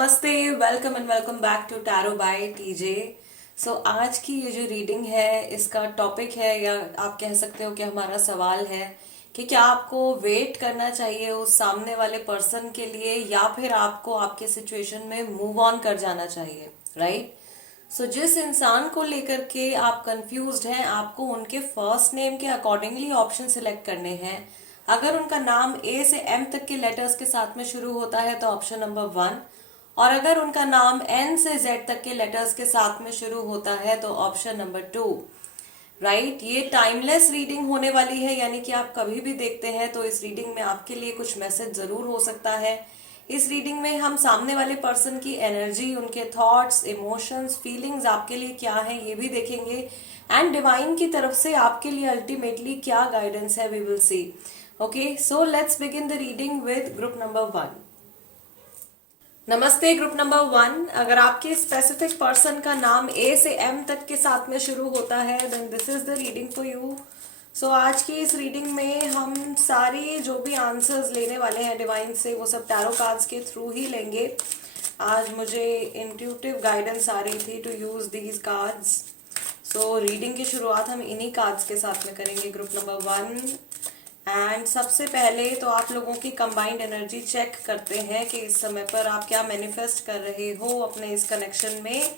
नमस्ते, welcome and welcome back to tarot by TJ. So आज की ये जो रीडिंग है इसका टॉपिक है या आप कह सकते हो कि हमारा सवाल है कि क्या आपको वेट करना चाहिए उस सामने वाले पर्सन के लिए या फिर आपको आपके सिचुएशन में मूव ऑन कर जाना चाहिए, राइट? सो जिस इंसान को लेकर के आप कंफ्यूज्ड हैं, आपको उनके फर्स्ट नेम के अकॉर्डिंगली ऑप्शन सिलेक्ट करने हैं। अगर उनका नाम ए से एम तक के लेटर्स के साथ में शुरू होता है तो ऑप्शन नंबर 1, और अगर उनका नाम एन से जेड तक के लेटर्स के साथ में शुरू होता है तो ऑप्शन नंबर 2, राइट? ये टाइमलेस रीडिंग होने वाली है, यानी कि आप कभी भी देखते हैं तो इस रीडिंग में आपके लिए कुछ मैसेज जरूर हो सकता है। इस रीडिंग में हम सामने वाले पर्सन की एनर्जी, उनके थॉट्स, इमोशंस, फीलिंग्स आपके लिए क्या है ये भी देखेंगे, एंड डिवाइन की तरफ से आपके लिए अल्टीमेटली क्या गाइडेंस है we will see. Okay, so let's begin the reading with group number 1। नमस्ते ग्रुप नंबर 1। अगर आपके स्पेसिफिक पर्सन का नाम ए से एम तक के साथ में शुरू होता है then this is the reading for you. So आज की इस रीडिंग में हम सारी जो भी आंसर्स लेने वाले हैं डिवाइन से वो सब टैरो कार्ड्स के थ्रू ही लेंगे। आज मुझे इंट्यूटिव गाइडेंस आ रही थी to use these cards. So reading की शुरुआत हम इन्हीं कार्ड्स के साथ में करेंगे, ग्रुप नंबर 1। एंड सबसे पहले तो आप लोगों की कंबाइंड एनर्जी चेक करते हैं कि इस समय पर आप क्या मैनिफेस्ट कर रहे हो अपने इस कनेक्शन में,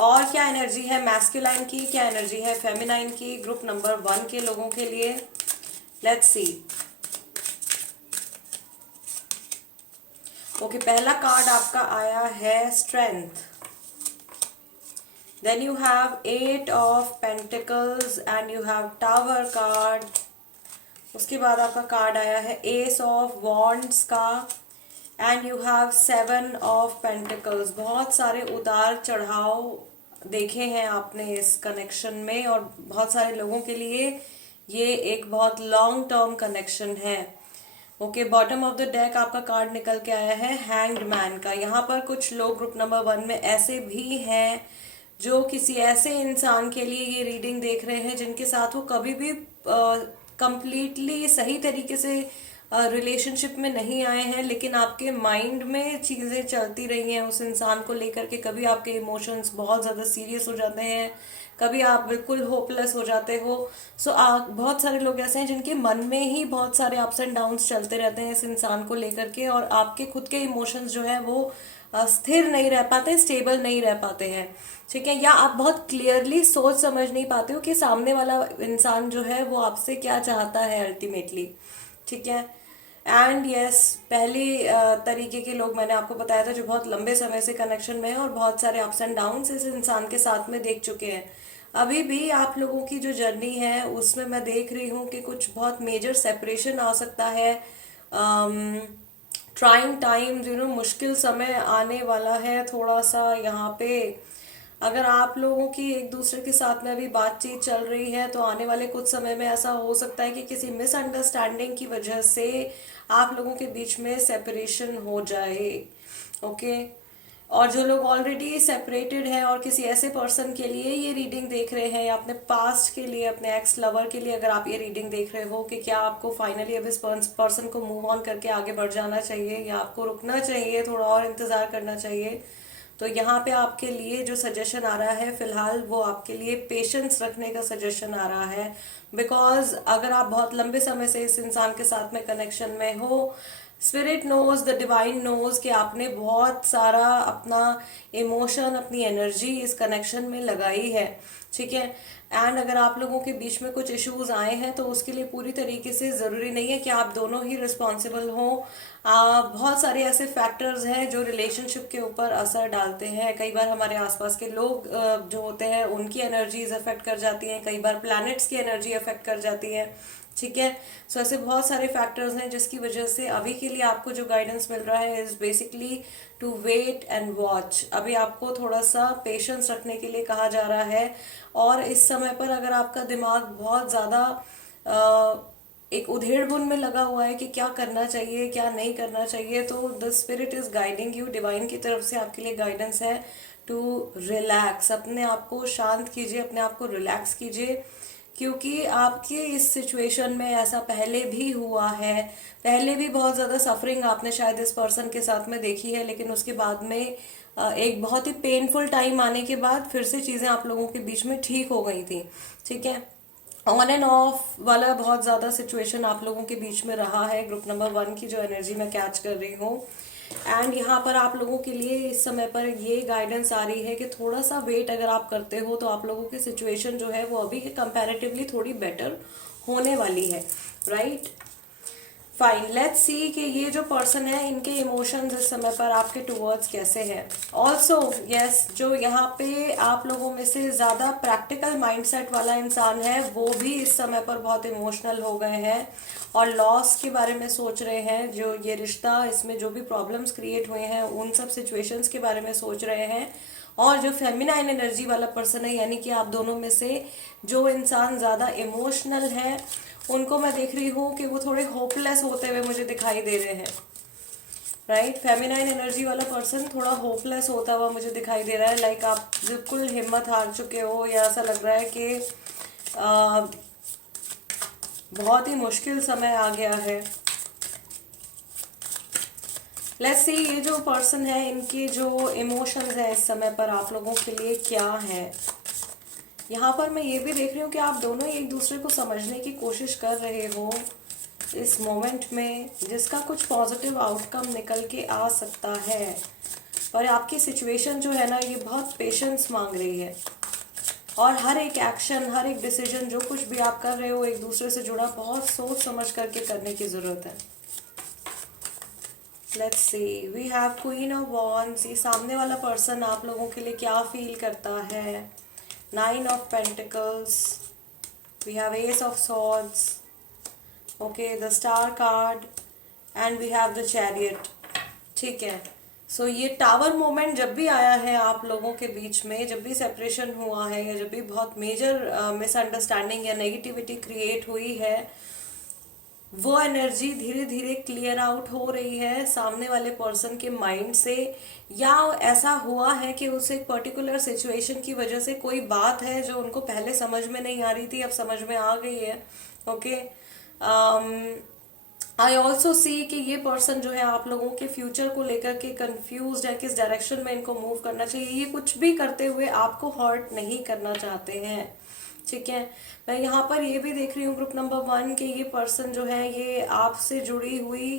और क्या एनर्जी है मैस्कुलाइन की, क्या एनर्जी है फेमिनाइन की ग्रुप नंबर 1 के लोगों के लिए। Let's see. ओके, पहला कार्ड आपका आया है strength. Then you have 8 of pentacles and you have tower card. उसके बाद आपका कार्ड आया है एस ऑफ वॉन्ड्स का and you have 7 of pentacles. बहुत सारे उतार चढ़ाव देखे हैं आपने इस कनेक्शन में, और बहुत सारे लोगों के लिए ये एक बहुत लॉन्ग टर्म कनेक्शन है। Okay, bottom of the deck आपका कार्ड निकल के आया है हैंग्ड मैन का। यहाँ पर कुछ लोग ग्रुप नंबर 1 में ऐसे भी हैं जो किसी ऐसे इंसान के लिए ये रीडिंग देख रहे हैं जिनके साथ वो कभी भी कंप्लीटली सही तरीके से रिलेशनशिप में नहीं आए हैं, लेकिन आपके माइंड में चीज़ें चलती रही हैं उस इंसान को लेकर के। कभी आपके इमोशंस बहुत ज़्यादा सीरियस हो जाते हैं, कभी आप बिल्कुल होपलेस हो जाते हो। बहुत सारे लोग ऐसे हैं जिनके मन में ही बहुत सारे अप्स एंड डाउन्स चलते रहते हैं इस इंसान को लेकर के, और आपके खुद के इमोशंस जो है वो स्थिर नहीं रह पाते, स्टेबल नहीं रह पाते हैं, ठीक है? या आप बहुत क्लियरली सोच समझ नहीं पाते हो कि सामने वाला इंसान जो है वो आपसे क्या चाहता है अल्टीमेटली, ठीक है? एंड यस, पहली तरीके के लोग मैंने आपको बताया था जो बहुत लंबे समय से कनेक्शन में है और बहुत सारे अप्स एंड डाउन्स इस इंसान के साथ में देख चुके हैं। अभी भी आप लोगों की जो जर्नी है उसमें मैं देख रही हूँ कि कुछ बहुत मेजर सेपरेशन आ सकता है। ट्राइंग टाइम्स, मुश्किल समय आने वाला है थोड़ा सा यहाँ पे। अगर आप लोगों की एक दूसरे के साथ में अभी बातचीत चल रही है तो आने वाले कुछ समय में ऐसा हो सकता है कि किसी मिसअंडरस्टैंडिंग की वजह से आप लोगों के बीच में सेपरेशन हो जाए। ओके, और जो लोग ऑलरेडी सेपरेटेड हैं और किसी ऐसे पर्सन के लिए ये रीडिंग देख रहे हैं या अपने पास्ट के लिए, अपने एक्स लवर के लिए अगर आप ये रीडिंग देख रहे हो कि क्या आपको फाइनली अब इस पर्सन को मूव ऑन करके आगे बढ़ जाना चाहिए या आपको रुकना चाहिए, थोड़ा और इंतजार करना चाहिए, तो यहाँ पे आपके लिए जो सजेशन आ रहा है फिलहाल वो आपके लिए पेशेंस रखने का सजेशन आ रहा है। बिकॉज अगर आप बहुत लंबे समय से इस इंसान के साथ में कनेक्शन में हो, spirit knows, the divine knows कि आपने बहुत सारा अपना इमोशन, अपनी एनर्जी इस कनेक्शन में लगाई है, ठीक है? एंड अगर आप लोगों के बीच में कुछ इश्यूज आए हैं तो उसके लिए पूरी तरीके से ज़रूरी नहीं है कि आप दोनों ही रिस्पॉन्सिबल हों। बहुत सारे ऐसे फैक्टर्स हैं जो रिलेशनशिप के ऊपर असर डालते हैं। कई बार हमारे आसपास के लोग जो होते हैं उनकी एनर्जीज अफेक्ट कर जाती हैं, कई बार प्लैनेट्स की एनर्जी अफेक्ट कर जाती है, ठीक है? सो ऐसे बहुत सारे फैक्टर्स हैं जिसकी वजह से अभी के लिए आपको जो गाइडेंस मिल रहा है is basically to wait and watch. अभी आपको थोड़ा सा पेशेंस रखने के लिए कहा जा रहा है, और इस समय पर अगर आपका दिमाग बहुत ज़्यादा एक उधेड़ बुन में लगा हुआ है कि क्या करना चाहिए क्या नहीं करना चाहिए, तो the spirit is guiding you. Divine की तरफ से आपके लिए गाइडेंस है टू रिलैक्स। अपने आप को शांत कीजिए, अपने आप को रिलैक्स कीजिए, क्योंकि आपके इस सिचुएशन में ऐसा पहले भी हुआ है, पहले भी बहुत ज़्यादा सफरिंग आपने शायद इस पर्सन के साथ में देखी है, लेकिन उसके बाद में एक बहुत ही पेनफुल टाइम आने के बाद फिर से चीज़ें आप लोगों के बीच में ठीक हो गई थी। ठीक है, ऑन एंड ऑफ वाला बहुत ज़्यादा सिचुएशन आप लोगों के बीच में रहा है, ग्रुप नंबर 1 की जो एनर्जी मैं कैच कर रही हूँ। एंड यहाँ पर आप लोगों के लिए इस समय पर ये गाइडेंस आ रही है कि थोड़ा सा वेट अगर आप करते हो तो आप लोगों की सिचुएशन जो है वो अभी कंपैरेटिवली थोड़ी बेटर होने वाली है, राइट। फाइन, लेट्स सी कि ये जो पर्सन है इनके इमोशंस इस समय पर आपके टुवर्ड्स कैसे हैं। ऑल्सो यस, जो यहाँ पे आप लोगों में से ज़्यादा प्रैक्टिकल माइंडसेट वाला इंसान है वो भी इस समय पर बहुत इमोशनल हो गए हैं और लॉस के बारे में सोच रहे हैं। जो ये रिश्ता, इसमें जो भी प्रॉब्लम्स क्रिएट हुए हैं उन सब सिचुएशंस के बारे में सोच रहे हैं। और जो फेमिनाइन एनर्जी वाला पर्सन है, यानी कि आप दोनों में से जो इंसान ज़्यादा इमोशनल है, उनको मैं देख रही हूँ कि वो थोड़े होपलेस होते हुए मुझे दिखाई दे रहे हैं, राइट। फेमिनाइन एनर्जी वाला पर्सन थोड़ा होपलेस होता हुआ मुझे दिखाई दे रहा है, लाइक आप बिल्कुल हिम्मत हार चुके हो, या ऐसा लग रहा है कि बहुत ही मुश्किल समय आ गया है। लेट्स सी ये जो पर्सन है इनके जो इमोशंस है इस समय पर आप लोगों के लिए क्या है। यहाँ पर मैं ये भी देख रही हूँ कि आप दोनों एक दूसरे को समझने की कोशिश कर रहे हो इस मोमेंट में, जिसका कुछ पॉजिटिव आउटकम निकल के आ सकता है। पर आपकी सिचुएशन जो है ना, ये बहुत पेशेंस मांग रही है और हर एक एक्शन, हर एक डिसीजन, जो कुछ भी आप कर रहे हो एक दूसरे से जुड़ा, बहुत सोच समझ करके करने की जरूरत है। Let's see, we have queen of wands. ये सामने वाला पर्सन आप लोगों के लिए क्या फील करता है। 9 of Pentacles, we have Ace of Swords, okay, the Star card, and we have the Chariot। ठीक है, सो ये टावर मोमेंट जब भी आया है आप लोगों के बीच में, जब भी सेपरेशन हुआ है या जब भी बहुत मेजर मिसअंडरस्टैंडिंग या नेगेटिविटी क्रिएट हुई है, वो एनर्जी धीरे धीरे क्लियर आउट हो रही है सामने वाले पर्सन के माइंड से। या ऐसा हुआ है कि उसे एक पर्टिकुलर सिचुएशन की वजह से कोई बात है जो उनको पहले समझ में नहीं आ रही थी, अब समझ में आ गई है। ओके, आई ऑल्सो सी कि ये पर्सन जो है आप लोगों के फ्यूचर को लेकर के कंफ्यूज है, किस डायरेक्शन में इनको मूव करना चाहिए। ये कुछ भी करते हुए आपको हर्ट नहीं करना चाहते हैं। ठीक है, मैं यहाँ पर ये भी देख रही हूँ ग्रुप नंबर 1 के ये पर्सन जो है ये आपसे जुड़ी हुई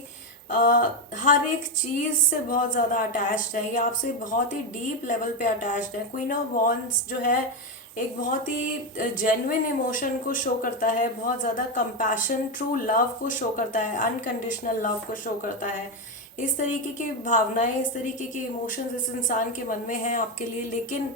हर एक चीज से बहुत ज्यादा अटैच्ड है, ये आपसे बहुत ही डीप लेवल पे अटैच्ड है। क्वीन ऑफ वॉन्ड्स जो है एक बहुत ही जेन्युइन इमोशन को शो करता है, बहुत ज्यादा कंपैशन, ट्रू लव को शो करता है, अनकंडीशनल लव को शो करता है। इस तरीके की भावनाएं, इस तरीके के इमोशंस इस इंसान के मन में हैं आपके लिए। लेकिन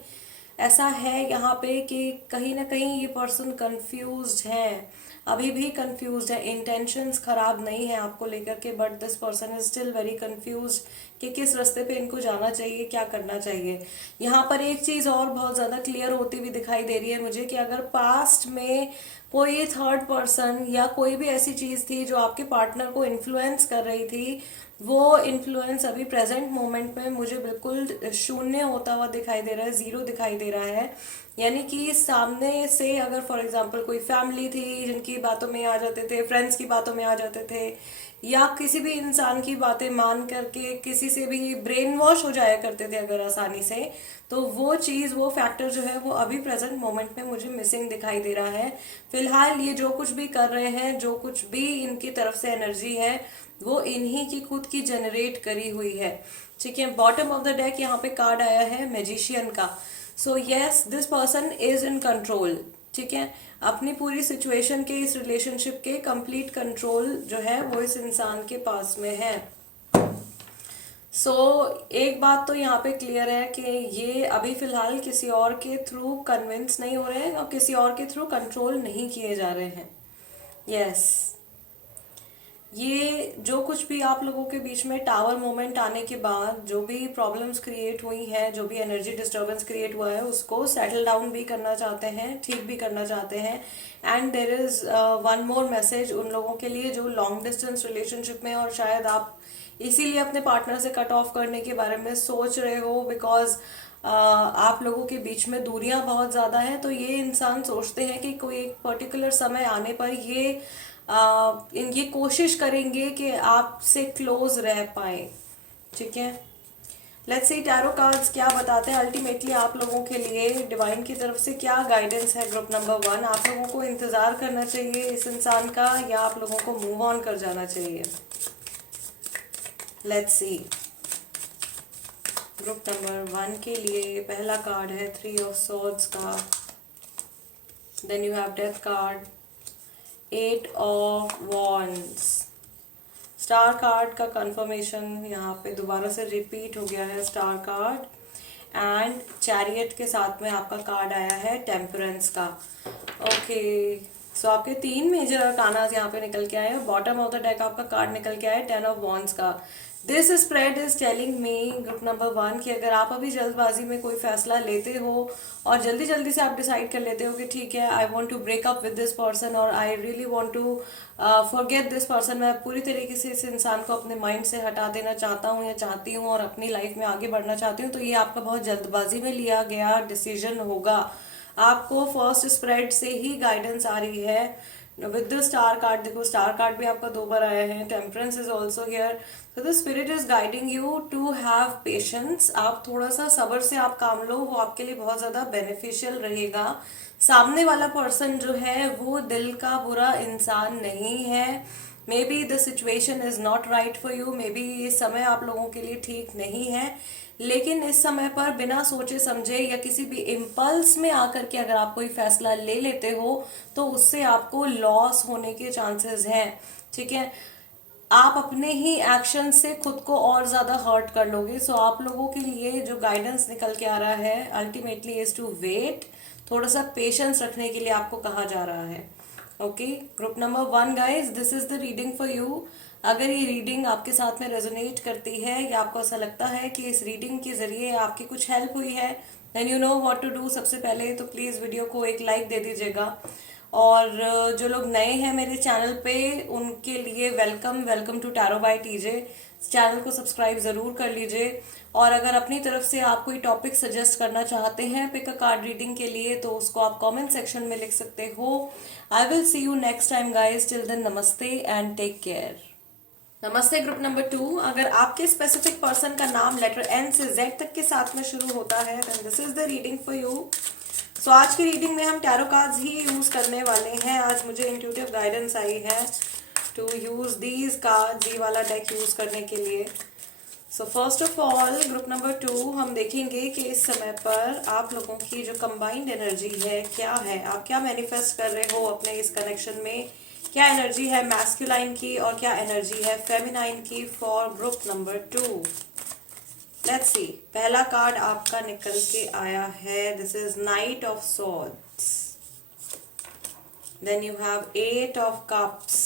ऐसा है यहाँ पे कि कहीं ना कहीं ये पर्सन कंफ्यूज्ड है, अभी भी कंफ्यूज्ड है। इंटेंशंस खराब नहीं है आपको लेकर के, but this person is still very confused कि किस रास्ते पे इनको जाना चाहिए, क्या करना चाहिए। यहाँ पर एक चीज और बहुत ज्यादा क्लियर होती हुई दिखाई दे रही है मुझे कि अगर पास्ट में कोई थर्ड पर्सन या कोई भी ऐसी चीज थी जो आपके पार्टनर को इन्फ्लुएंस कर रही थी, वो इन्फ्लुएंस अभी प्रेजेंट मोमेंट में मुझे बिल्कुल शून्य होता हुआ दिखाई दे रहा है, जीरो दिखाई दे रहा है। यानी कि सामने से अगर फॉर एग्जांपल कोई फैमिली थी जिनकी बातों में आ जाते थे, फ्रेंड्स की बातों में आ जाते थे, या किसी भी इंसान की बातें मान करके किसी से भी ब्रेन वॉश हो जाया करते थे अगर आसानी से, तो वो चीज, वो फैक्टर जो है वो अभी प्रेजेंट मोमेंट में मुझे मिसिंग दिखाई दे रहा है। फिलहाल ये जो कुछ भी कर रहे हैं, जो कुछ भी इनकी तरफ से एनर्जी है, वो इन्हीं की खुद की जनरेट करी हुई है। ठीक है, बॉटम ऑफ द डेक यहाँ पे कार्ड आया है मैजिशियन का। So yes, this person is in control. ठीक है, अपनी पूरी सिचुएशन के, इस रिलेशनशिप के कंप्लीट कंट्रोल जो है वो इस इंसान के पास में है। एक बात तो यहाँ पे क्लियर है कि ये अभी फिलहाल किसी और के थ्रू कन्विंस नहीं हो रहे हैं और किसी और के थ्रू कंट्रोल नहीं किए जा रहे हैं। यस, ये जो कुछ भी आप लोगों के बीच में टावर मोमेंट आने के बाद जो भी प्रॉब्लम्स क्रिएट हुई हैं, जो भी एनर्जी डिस्टर्बेंस क्रिएट हुआ है, उसको सेटल डाउन भी करना चाहते हैं, ठीक भी करना चाहते हैं। And there is one more message उन लोगों के लिए जो लॉन्ग डिस्टेंस रिलेशनशिप में, और शायद आप इसीलिए अपने पार्टनर से कट ऑफ करने के बारे में सोच रहे हो, बिकॉज आप लोगों के बीच में दूरियां बहुत ज़्यादा हैं, तो ये इंसान सोचते हैं कि कोई एक पर्टिकुलर समय आने पर ये कोशिश करेंगे कि आपसे क्लोज रह पाए। ठीक है, लेट्स सी टैरो कार्ड्स क्या बताते हैं अल्टीमेटली आप लोगों के लिए। डिवाइन की तरफ से क्या गाइडेंस है ग्रुप नंबर 1? आप लोगों को इंतजार करना चाहिए इस इंसान का, या आप लोगों को मूव ऑन कर जाना चाहिए? लेट्स सी ग्रुप नंबर 1 के लिए पहला कार्ड है 3 ऑफ सॉर्ड्स का, then you have death card, 8 of wands, star card का कंफर्मेशन यहाँ पे दोबारा से रिपीट हो गया है स्टार कार्ड, एंड चैरियट के साथ में आपका कार्ड आया है टेम्परेंस का। ओके, सो आपके 3 मेजर अरकानास यहाँ पे निकल के आए हैं। बॉटम ऑफ द डेक आपका कार्ड निकल के आया है 10 ऑफ वॉन्ड्स का। This spread is telling me group number 1 कि अगर आप अभी जल्दबाजी में कोई फैसला लेते हो और जल्दी जल्दी से आप डिसाइड कर लेते हो कि ठीक है I want to break up with this person और I really want to forget this person, मैं पूरी तरीके से इस इंसान को अपने माइंड से हटा देना चाहता हूँ या चाहती हूँ और अपनी लाइफ में आगे बढ़ना चाहती हूँ, तो ये आपका बहुत जल्दबाजी में लिया गया डिसीजन होगा। आपको फर्स्ट स्प्रेड से ही गाइडेंस आ रही है विद द स्टार कार्ड। देखो स्टार कार्ड भी आपका 2 बार आया है, temperance is also here, so the spirit is guiding you to have patience। आप थोड़ा सा सब्र से आप काम लो, वो आपके लिए बहुत ज्यादा बेनिफिशियल रहेगा। सामने वाला पर्सन जो है वो दिल का बुरा इंसान नहीं है। May be the situation is not right for you, may be ये समय आप लोगों के लिए ठीक नहीं है, लेकिन इस समय पर बिना सोचे समझे या किसी भी इम्पल्स में आकर के अगर आप कोई फैसला ले लेते हो तो उससे आपको लॉस होने के चांसेस हैं। ठीक है, आप अपने ही एक्शन से खुद को और ज्यादा हर्ट कर लोगे। सो आप लोगों के लिए जो गाइडेंस निकल के आ रहा है अल्टीमेटली इज टू वेट, थोड़ा सा पेशेंस रखने के लिए आपको कहा जा रहा है। Okay, group number 1 guys, this is the reading for you. अगर ये रीडिंग आपके साथ में रेजोनेट करती है या आपको ऐसा लगता है कि इस रीडिंग के जरिए आपकी कुछ हेल्प हुई है, then you know what to do. सबसे पहले तो प्लीज वीडियो को एक लाइक दे दीजिएगा, और जो लोग नए हैं मेरे चैनल पे उनके लिए welcome to tarot by TJ. Channel को सब्सक्राइब जरूर कर लीजिए, और अगर अपनी तरफ से आप कोई टॉपिक सजेस्ट करना चाहते हैं पिक अ कार्ड रीडिंग के लिए तो उसको आप कमेंट सेक्शन में लिख सकते हो। I will see you next time guys, till then नमस्ते एंड टेक केयर। नमस्ते ग्रुप नंबर 2, अगर आपके स्पेसिफिक पर्सन का नाम लेटर एन से जेड तक के साथ में शुरू होता है then this is the reading for you. So आज की रीडिंग में हम टैरो कार्ड्स ही यूज करने वाले हैं। आज मुझे इंट्यूटिव गाइडेंस आई है टू यूज दीज कार्ड्स, ये वाला डेक यूज करने के लिए। So first of all group number 2 हम देखेंगे कि इस समय पर आप लोगों की जो कंबाइंड एनर्जी है क्या है, आप क्या मैनिफेस्ट कर रहे हो अपने इस कनेक्शन में, क्या एनर्जी है मैस्कुलाइन की और क्या एनर्जी है फेमिनाइन की for group number 2। Let's see, पहला कार्ड आपका निकल के आया है, this is knight of swords, then you have 8 of cups,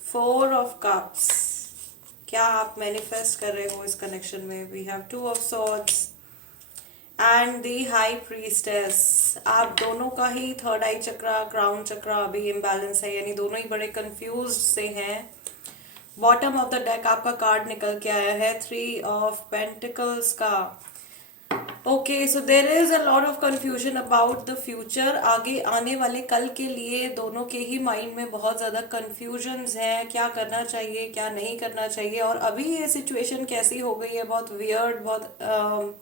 4 of cups. क्या आप मैनिफेस्ट कर रहे हो इस कनेक्शन में? We have 2 of swords and the high priestess. आप दोनों का ही थर्ड आई चक्रा, क्राउन चक्रा अभी इम्बैलेंस है, यानी दोनों ही बड़े कंफ्यूज से हैं। बॉटम ऑफ द डेक आपका कार्ड निकल के आया है 3 ऑफ पेंटिकल्स का। Okay, so there is a lot of confusion about the future. आगे आने वाले कल के लिए दोनों के ही माइंड में बहुत ज्यादा कंफ्यूजन्स हैं, क्या करना चाहिए क्या नहीं करना चाहिए। और अभी ये सिचुएशन कैसी हो गई है, बहुत वियर्ड, बहुत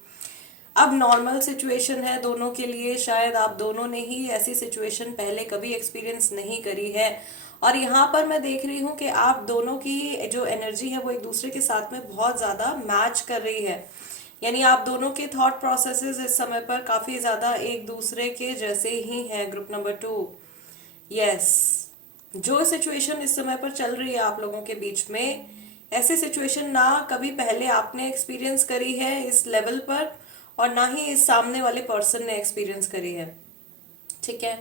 अब नॉर्मल सिचुएशन है दोनों के लिए। शायद आप दोनों ने ही ऐसी सिचुएशन पहले कभी एक्सपीरियंस नहीं करी है, और यहाँ पर मैं देख रही हूँ कि आप दोनों की जो एनर्जी है वो एक दूसरे के साथ में बहुत ज्यादा मैच कर रही है, यानी आप दोनों के थॉट प्रोसेसेस इस समय पर काफी ज्यादा एक दूसरे के जैसे ही है। ग्रुप नंबर 2, यस, जो सिचुएशन इस समय पर चल रही है आप लोगों के बीच में, ऐसी सिचुएशन ना कभी पहले आपने एक्सपीरियंस करी है इस लेवल पर, और ना ही इस सामने वाले पर्सन ने एक्सपीरियंस करी है। ठीक है,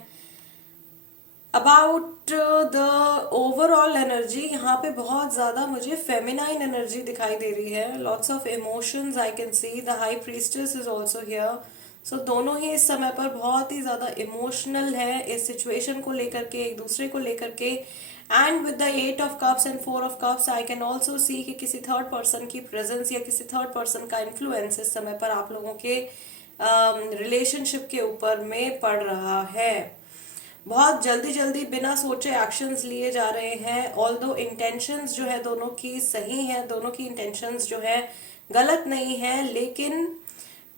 अबाउट द ओवरऑल एनर्जी यहाँ पे बहुत ज्यादा मुझे फेमिनाइन एनर्जी दिखाई दे रही है, lots of emotions I can see, the high priestess is also here. दोनों ही इस समय पर बहुत ही ज्यादा इमोशनल है इस सिचुएशन को लेकर के, एक दूसरे को लेकर के। And with the 8 of cups and 4 of cups I can also see कि किसी थर्ड पर्सन की प्रेजेंस या किसी थर्ड पर्सन का इन्फ्लुएंस इस समय पर आप लोगों के रिलेशनशिप के ऊपर में पड़ रहा है। बहुत जल्दी जल्दी बिना सोचे एक्शंस लिए जा रहे हैं। ऑल्दो इंटेंशंस जो है दोनों की सही है, दोनों की इंटेंशंस जो है गलत नहीं है, लेकिन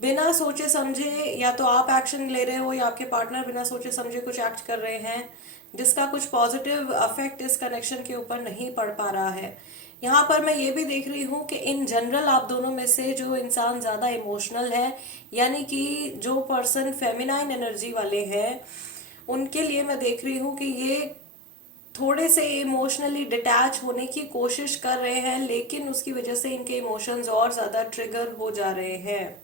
बिना सोचे समझे या तो आप एक्शन ले रहे हो या आपके पार्टनर बिना सोचे समझे कुछ एक्ट कर रहे हैं, जिसका कुछ पॉजिटिव अफेक्ट इस कनेक्शन के ऊपर नहीं पड़ पा रहा है। यहाँ पर मैं ये भी देख रही हूँ कि इन जनरल आप दोनों में से जो इंसान ज्यादा इमोशनल है, यानी कि जो पर्सन फेमिनाइन एनर्जी वाले हैं, उनके लिए मैं देख रही हूँ कि ये थोड़े से इमोशनली डिटैच होने की कोशिश कर रहे हैं, लेकिन उसकी वजह से इनके इमोशंस और ज्यादा ट्रिगर हो जा रहे हैं।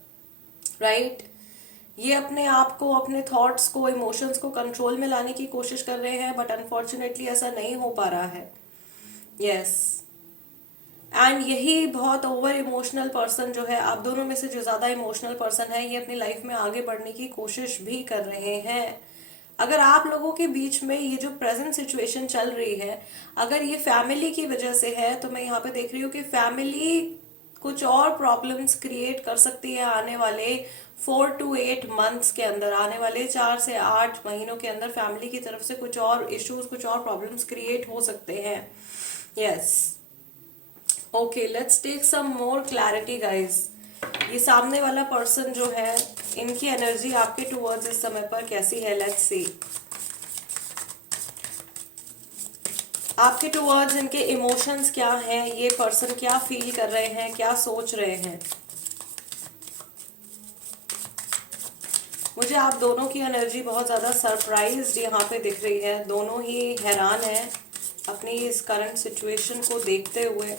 राइट ये अपने आप को, अपने थॉट्स को, इमोशंस को कंट्रोल में लाने की कोशिश कर रहे हैं, बट अनफॉर्चुनेटली ऐसा नहीं हो पा रहा है। यस एंड यही बहुत ओवर इमोशनल पर्सन जो है, आप दोनों में से जो ज्यादा इमोशनल पर्सन है, ये अपनी लाइफ में आगे बढ़ने की कोशिश भी कर रहे हैं। अगर आप लोगों के बीच में ये जो प्रेजेंट सिचुएशन चल रही है, अगर ये फैमिली की वजह से है, तो मैं यहाँ पे देख रही हूँ कि फैमिली कुछ और प्रॉब्लम्स क्रिएट कर सकती है आने वाले 4 to 8 मंथ्स के अंदर, आने वाले 4 से 8 महीनों के अंदर फैमिली की तरफ से कुछ और इश्यूज, कुछ और प्रॉब्लम्स क्रिएट हो सकते हैं। Yes okay, let's take some more clarity guys. ये सामने वाला पर्सन जो है, इनकी एनर्जी आपके टुवर्ड्स इस समय पर कैसी है? लेट्स सी। आपके टुवर्ड्स इनके इमोशंस क्या हैं, ये पर्सन क्या फील कर रहे हैं, क्या सोच रहे हैं? मुझे आप दोनों की एनर्जी बहुत ज्यादा सरप्राइज्ड यहाँ पे दिख रही है। दोनों ही हैरान हैं अपनी इस करंट सिचुएशन को देखते हुए।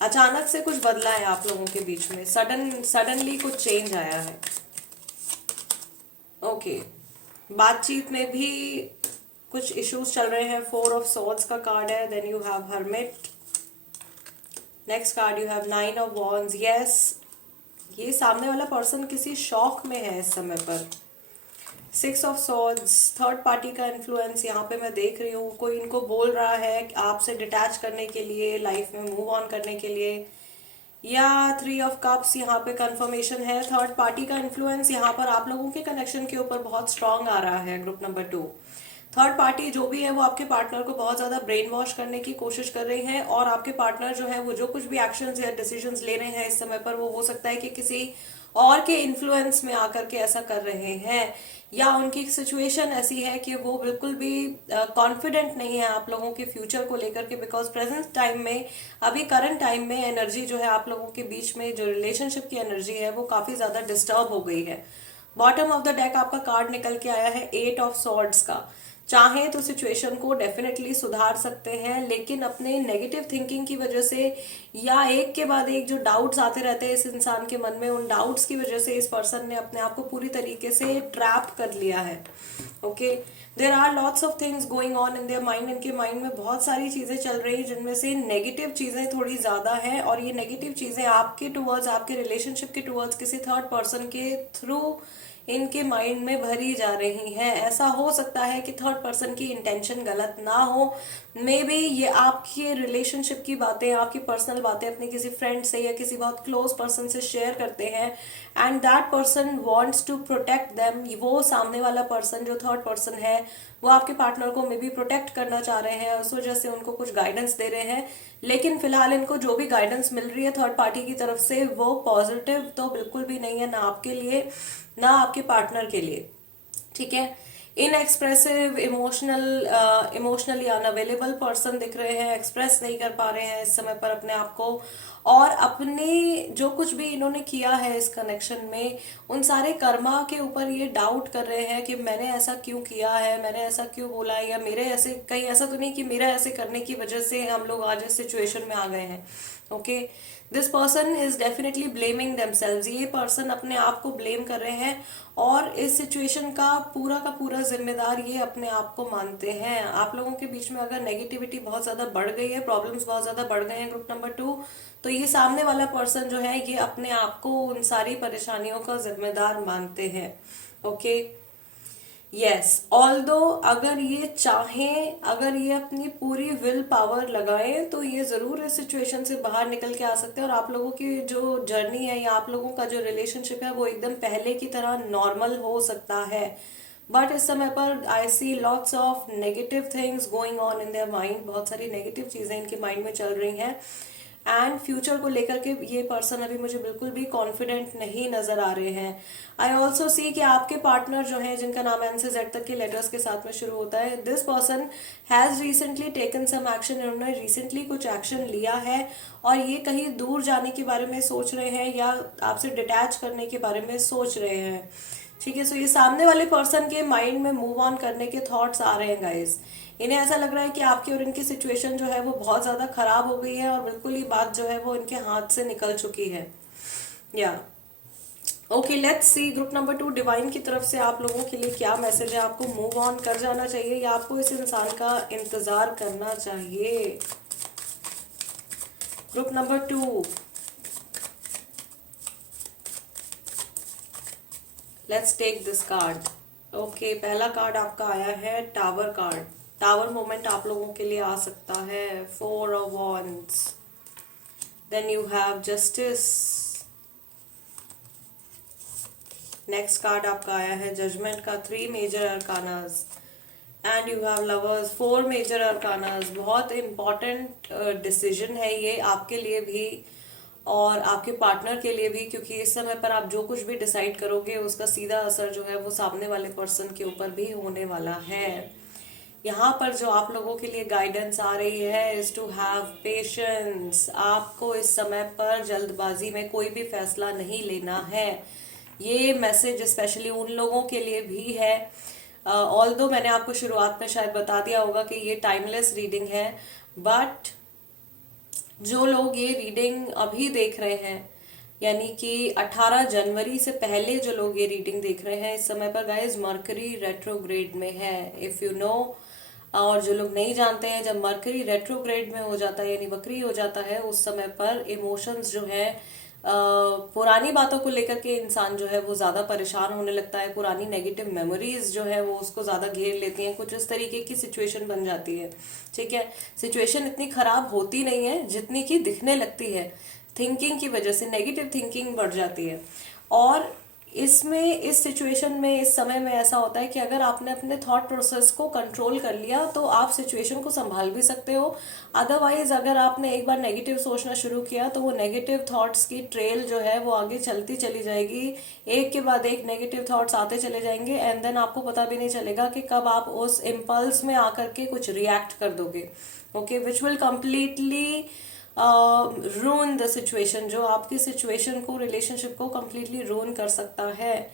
अचानक से कुछ बदला है आप लोगों के बीच में, सडनली कुछ चेंज आया है। ओके बातचीत में भी कुछ इश्यूज चल रहे हैं। 4 ऑफ सॉर्ड्स का कार्ड है, then you have hermit, next card you have 9 of wands. Yes ये सामने वाला पर्सन किसी शॉक में है इस समय पर। 6 ऑफ सॉर्ड्स, थर्ड पार्टी का इन्फ्लुएंस यहाँ पे मैं देख रही हूँ। कोई इनको बोल रहा है आपसे डिटैच करने के लिए, लाइफ में मूव ऑन करने के लिए, या 3 ऑफ कप्स यहाँ पे कंफर्मेशन है। थर्ड पार्टी का इन्फ्लुएंस यहाँ पर आप लोगों के कनेक्शन के ऊपर बहुत स्ट्रांग आ रहा है। ग्रुप नंबर 2 थर्ड पार्टी जो भी है वो आपके पार्टनर को बहुत ज्यादा ब्रेन वॉश करने की कोशिश कर रही है, और आपके पार्टनर जो है वो जो कुछ भी एक्शंस या डिसीजंस ले रहे हैं इस समय पर, वो हो सकता है कि किसी और के इन्फ्लुएंस में आकर के ऐसा कर रहे हैं, या उनकी सिचुएशन ऐसी है कि वो बिल्कुल भी कॉन्फिडेंट नहीं है आप लोगों के फ्यूचर को लेकर के। बिकॉज प्रेजेंट टाइम में, अभी करंट टाइम में एनर्जी जो है आप लोगों के बीच में, जो रिलेशनशिप की एनर्जी है वो काफी ज्यादा डिस्टर्ब हो गई है। बॉटम ऑफ द डेक आपका कार्ड निकल के आया है 8 ऑफ सॉर्ड्स का। चाहे तो सिचुएशन को डेफिनेटली सुधार सकते हैं, लेकिन अपने नेगेटिव थिंकिंग की वजह से, या एक के बाद एक जो डाउट्स आते रहते हैं इस इंसान के मन में, उन डाउट्स की वजह से इस पर्सन ने अपने आप को पूरी तरीके से ट्रैप कर लिया है। Okay there are lots of things going on in their mind. इनके माइंड में बहुत सारी चीजें चल रही जिनमें से नेगेटिव चीजें थोड़ी ज्यादा है, और ये नेगेटिव चीजें आपके टुवर्ड्स, आपके रिलेशनशिप के टुवर्ड्स किसी थर्ड पर्सन के थ्रू इनके माइंड में भरी जा रही हैं। ऐसा हो सकता है कि थर्ड पर्सन की इंटेंशन गलत ना हो, मे बी ये आपकी रिलेशनशिप की बातें, आपकी पर्सनल बातें अपने किसी फ्रेंड से या किसी बहुत क्लोज पर्सन से शेयर करते हैं, and that person wants to protect them. वो सामने वाला पर्सन जो थर्ड पर्सन है वो आपके पार्टनर को मे बी प्रोटेक्ट करना चाह रहे हैं, उस वजह से उनको कुछ गाइडेंस दे रहे हैं। लेकिन फिलहाल इनको जो भी गाइडेंस मिल रही है थर्ड पार्टी की तरफ से, वो पॉजिटिव तो बिल्कुल भी नहीं है, ना आपके लिए ना आपके पार्टनर के लिए। ठीक है, इनएक्सप्रेसिव, इमोशनली अनअवेलेबल पर्सन दिख रहे हैं, एक्सप्रेस नहीं कर पा रहे हैं इस समय पर अपने आप को, और अपने जो कुछ भी इन्होंने किया है इस कनेक्शन में, उन सारे कर्मा के ऊपर ये डाउट कर रहे हैं कि मैंने ऐसा क्यों किया है, मैंने ऐसा क्यों बोला है, या मेरे ऐसे, कहीं ऐसा तो नहीं कि मेरा ऐसे करने की वजह से हम लोग आज इस सिचुएशन में आ गए हैं। Okay this person is definitely blaming themselves. ये पर्सन अपने आप को ब्लेम कर रहे हैं और इस सिचुएशन का पूरा जिम्मेदार ये अपने आप को मानते हैं। आप लोगों के बीच में अगर नेगेटिविटी बहुत ज्यादा बढ़ गई है, प्रॉब्लम्स बहुत ज्यादा बढ़ गए हैं ग्रुप नंबर 2, तो ये सामने वाला पर्सन जो है ये अपने आप को उन सारी परेशानियों का जिम्मेदार मानते हैं। ओके, यस, ऑल्दो अगर ये चाहें, अगर ये अपनी पूरी विल पावर लगाएं तो ये जरूर इस सिचुएशन से बाहर निकल के आ सकते हैं और आप लोगों की जो जर्नी है या आप लोगों का जो रिलेशनशिप है वो एकदम पहले की तरह नॉर्मल हो सकता है। बट इस समय पर I see lots of negative things going on in their mind. बहुत सारी नेगेटिव चीजें इनके माइंड में चल रही हैं एंड फ्यूचर को लेकर के ये पर्सन अभी मुझे बिल्कुल भी कॉन्फिडेंट नहीं नजर आ रहे हैं। आई ऑल्सो सी कि आपके पार्टनर जो हैं जिनका नाम एन से जेड तक के लेटर्स के साथ में शुरू होता है, this person has recently taken some action. इन्होंने रिसेंटली कुछ एक्शन लिया है और ये कहीं दूर जाने के बारे में सोच रहे हैं या आपसे डिटैच करने के बारे में सोच रहे हैं। ठीक है, सो ये सामने वाले पर्सन के माइंड में मूव ऑन करने के थॉट्स आ रहे हैं गाइस। इन्हें ऐसा लग रहा है कि आपकी और इनकी सिचुएशन जो है वो बहुत ज्यादा खराब हो गई है और बिल्कुल ही बात जो है वो इनके हाथ से निकल चुकी है। या okay, let's see group number 2 divine की तरफ से आप लोगों के लिए क्या मैसेज है। आपको मूव ऑन कर जाना चाहिए या आपको इस इंसान का इंतजार करना चाहिए। Group number 2, let's take this card. Okay, पहला कार्ड आपका आया है टावर कार्ड। टावर मोमेंट आप लोगों के लिए आ सकता है। 4 of wands, then you have justice. Next card आपका आया है जजमेंट का 3 major arcanas and you have lovers 4 major arcanas. बहुत इंपॉर्टेंट डिसीजन है ये आपके लिए भी और आपके पार्टनर के लिए भी, क्योंकि इस समय पर आप जो कुछ भी डिसाइड करोगे उसका सीधा असर जो है वो सामने वाले पर्सन के ऊपर भी होने वाला है। यहाँ पर जो आप लोगों के लिए गाइडेंस आ रही है इज टू हैव पेशेंस। आपको इस समय पर जल्दबाजी में कोई भी फैसला नहीं लेना है। ये मैसेज स्पेशली उन लोगों के लिए भी है, ऑल्दो मैंने आपको शुरुआत में शायद बता दिया होगा कि ये टाइमलेस रीडिंग है, बट जो लोग ये रीडिंग अभी देख रहे हैं यानी कि 18 जनवरी से पहले जो लोग ये रीडिंग देख रहे हैं, इस समय पर गाइस मरकरी रेट्रोग्रेड में है, इफ यू नो। और जो लोग नहीं जानते हैं, जब मरकरी रेट्रोग्रेड में हो जाता है यानी वक्री हो जाता है, उस समय पर इमोशंस जो है पुरानी बातों को लेकर के इंसान जो है वो ज्यादा परेशान होने लगता है। पुरानी नेगेटिव मेमोरीज जो है वो उसको ज्यादा घेर लेती हैं। कुछ इस तरीके की सिचुएशन बन जाती है। ठीक है, सिचुएशन इतनी खराब होती नहीं है जितनी की दिखने लगती है। थिंकिंग की वजह से नेगेटिव थिंकिंग बढ़ जाती है और इसमें इस सिचुएशन में इस समय में ऐसा होता है कि अगर आपने अपने थॉट प्रोसेस को कंट्रोल कर लिया तो आप सिचुएशन को संभाल भी सकते हो। अदरवाइज अगर आपने एक बार नेगेटिव सोचना शुरू किया तो वो नेगेटिव थॉट्स की ट्रेल जो है वो आगे चलती चली जाएगी। एक के बाद एक नेगेटिव थॉट्स आते चले जाएंगे एंड देन आपको पता भी नहीं चलेगा कि कब आप उस इम्पल्स में आकर के कुछ रिएक्ट कर दोगे। Okay, which will completely ruin the situation, जो आपकी सिचुएशन को, रिलेशनशिप को कंप्लीटली रून कर सकता है।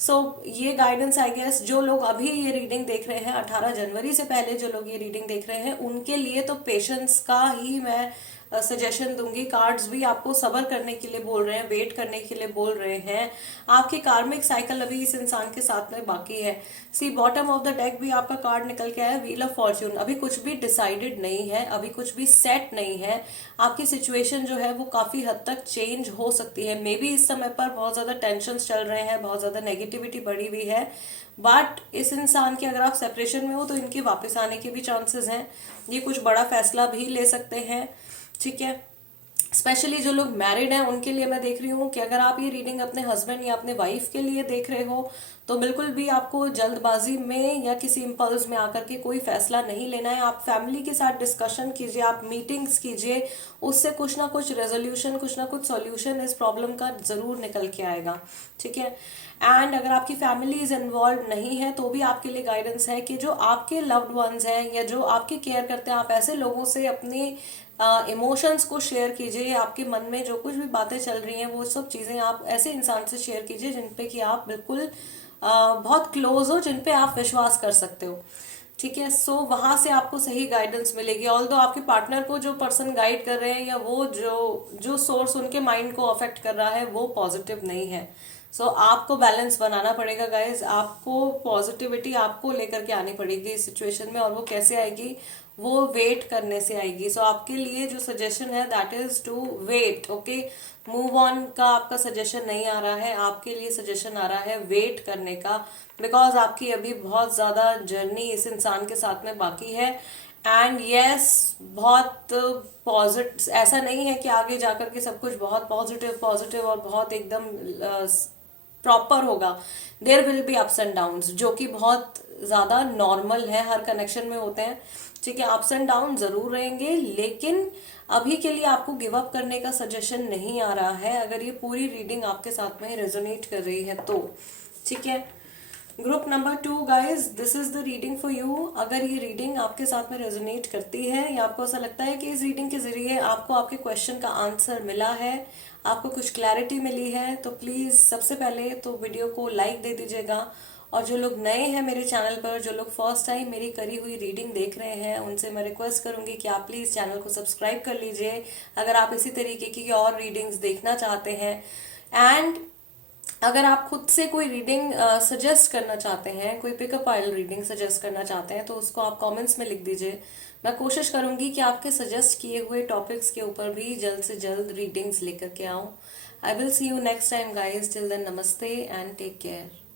सो ये गाइडेंस आई गेस जो लोग अभी ये रीडिंग देख रहे हैं 18 जनवरी से पहले जो लोग ये रीडिंग देख रहे हैं उनके लिए तो पेशेंस का ही मैं सजेशन दूंगी। कार्ड्स भी आपको सब्र करने के लिए बोल रहे हैं, वेट करने के लिए बोल रहे हैं। आपकी कार्मिक साइकिल अभी इस इंसान के साथ में बाकी है। सी बॉटम ऑफ द डेक भी आपका कार्ड निकल के आया व्हील ऑफ फॉर्च्यून। अभी कुछ भी डिसाइडेड नहीं है, अभी कुछ भी सेट नहीं है। आपकी सिचुएशन जो है वो काफी हद तक चेंज हो सकती है। मे बी इस समय पर बहुत ज्यादा टेंशन चल रहे हैं, बहुत ज्यादा नेगेटिविटी बढ़ी हुई है, बट इस इंसान के अगर आप सेपरेशन में हो तो इनके वापस आने के भी चांसेस हैं। ये कुछ बड़ा फैसला भी ले सकते हैं। ठीक है, स्पेशली जो लोग मैरिड हैं उनके लिए मैं देख रही हूँ कि अगर आप ये रीडिंग अपने हस्बैंड या अपने वाइफ के लिए देख रहे हो तो बिल्कुल भी आपको जल्दबाजी में या किसी इम्पल्स में आकर के कोई फैसला नहीं लेना है। आप फैमिली के साथ डिस्कशन कीजिए, आप मीटिंग्स कीजिए, उससे कुछ ना कुछ रेजोल्यूशन, कुछ ना कुछ सॉल्यूशन इस प्रॉब्लम का जरूर निकल के आएगा। ठीक है, एंड अगर आपकी फैमिली इज इन्वॉल्व नहीं है तो भी आपके लिए गाइडेंस है कि जो आपके लव्ड वंस हैं या जो आपके केयर करते हैं, आप ऐसे लोगों से अपनी इमोशंस को शेयर कीजिए। आपके मन में जो कुछ भी बातें चल रही हैं वो सब चीजें आप ऐसे इंसान से शेयर कीजिए जिन पे कि आप बिल्कुल बहुत क्लोज हो, जिन पे आप विश्वास कर सकते हो। ठीक है। सो वहां से आपको सही गाइडेंस मिलेगी। ऑल्दो आपके पार्टनर को जो पर्सन गाइड कर रहे हैं या वो जो जो सोर्स उनके माइंड को अफेक्ट कर रहा है वो पॉजिटिव नहीं है। सो आपको बैलेंस बनाना पड़ेगा गाइज। आपको पॉजिटिविटी आपको लेकर के आनी पड़ेगी इस सिचुएशन में। और वो कैसे आएगी? वो वेट करने से आएगी। सो आपके लिए जो सजेशन है that is to wait. Okay, move on का आपका सजेशन नहीं आ रहा है, आपके लिए सजेशन आ रहा है वेट करने का। बिकॉज आपकी अभी बहुत ज्यादा जर्नी इस इंसान के साथ में बाकी है। एंड यस, बहुत पॉजिटिव, ऐसा नहीं है कि आगे जाकर के सब कुछ बहुत पॉजिटिव पॉजिटिव और बहुत एकदम प्रॉपर होगा। There will be ups and downs, जो कि बहुत ज्यादा नॉर्मल है, हर कनेक्शन में होते हैं। ठीक है, अप्स एंड डाउन जरूर रहेंगे, लेकिन अभी के लिए आपको गिव अप करने का सजेशन नहीं आ रहा है अगर ये पूरी रीडिंग आपके साथ में रेजोनेट कर रही है तो। ठीक है, group number 2 guys, this is the reading for you. अगर ये रीडिंग आपके साथ में रेजोनेट करती है या आपको ऐसा लगता है कि इस रीडिंग के जरिए आपको आपके क्वेश्चन का आंसर मिला है, आपको कुछ क्लैरिटी मिली है, तो प्लीज सबसे पहले तो वीडियो को लाइक दे दीजिएगा। और जो लोग नए हैं मेरे चैनल पर, जो लोग फर्स्ट टाइम मेरी करी हुई रीडिंग देख रहे हैं, उनसे मैं रिक्वेस्ट करूंगी कि आप प्लीज चैनल को सब्सक्राइब कर लीजिए अगर आप इसी तरीके की और रीडिंग्स देखना चाहते हैं। एंड अगर आप खुद से कोई रीडिंग सजेस्ट करना चाहते हैं, कोई पिकअप आइल रीडिंग सजेस्ट करना चाहते हैं, तो उसको आप कमेंट्स में लिख दीजिए। मैं कोशिश करूंगी कि आपके सजेस्ट किए हुए टॉपिक्स के ऊपर भी जल्द से जल्द रीडिंग्स लेकर के आऊं। I will see you next time guys, till then नमस्ते एंड टेक केयर।